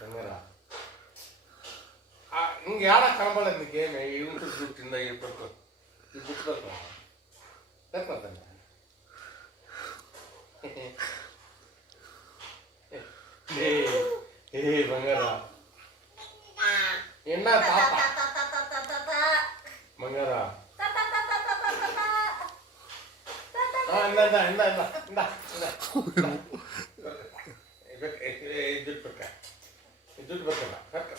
ಬಂಗಾರ ಹಿಂಗೆ ಯಾರ ಕಾಣಬಲ್ಲ ನಿನಗೇನು ಇವ್ರು ದುಡ್ಡಿಂದ ಇರ್ಬೇಕು ಇದು ಬಿಟ್ಬೇಕು ತರ್ಕೊತಾನೆ ಏ ಬಂಗಾರ ಎನ್ನ ತಾತ ಬಂಗಾರ ದುಡ್ಡು ಬೇಕಲ್ಲ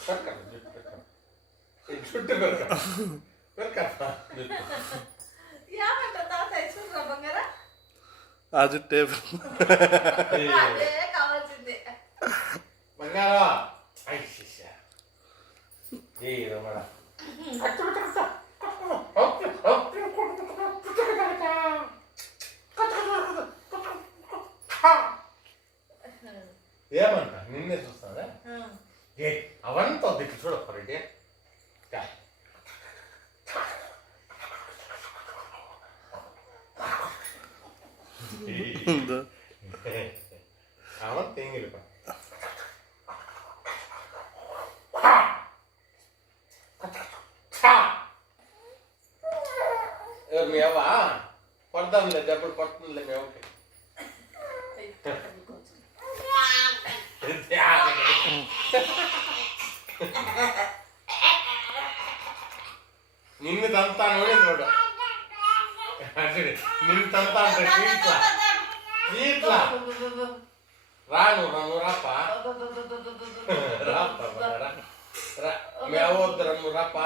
ಸರ್ಕಾರ ದುಡ್ಡು ಬೇಕಲ್ಲ ದುಡ್ಡು ಬೇಕಪ್ಪ ಅದು ಟೇಬಲ್ ಬಂಗಾರ ಏ ರಮಣ ఏమంట నిన్నే చూస్తారా ఏ అవంతా దిక్కు చూడప్పరెడ్డి అవన్ తెంగిలిప మేవా పడదాంలే దెబ్బలు పడుతుందిలే మేవకి నిన్ను తంతా ನೋಡಿ ನೋಡು నిన్ను తంతా అంటే ఇట్లా రాను రాప మేవద్దు రాప